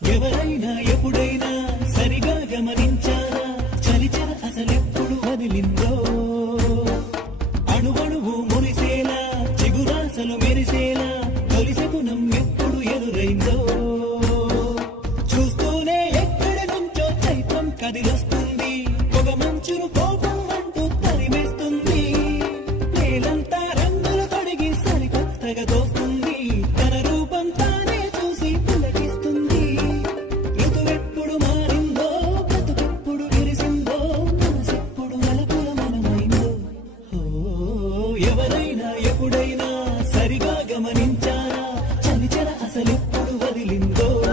ఎవరైనా ఎప్పుడైనా సరిగా గమనించారా చలిచల అసలెప్పుడు వదిలిందో అణువణువు మురిసేలా చిగురాసలు మెరిసేలా తొలిసగుణం ఎప్పుడు ఎదురైందో చూస్తూనే ఎక్కడి నుంచో చైత్రం కదిలొస్తుంది పొగ మంచును కోపం అంటూ తరిమేస్తుంది నేలంతా రంగులు తొడిగి సరికొత్తగా దోస్తుంది తన రూపం తానే చూసి పులకిస్తుంది ఋతువెప్పుడు మారిందో బ్రతుకెప్పుడు విరిసిందో మనసెప్పుడు అలపుల మనమైందో ఎవరైనా ఎప్పుడైనా సరిగా గమనించారా చలిచల అసలెప్పుడు వదిలిందో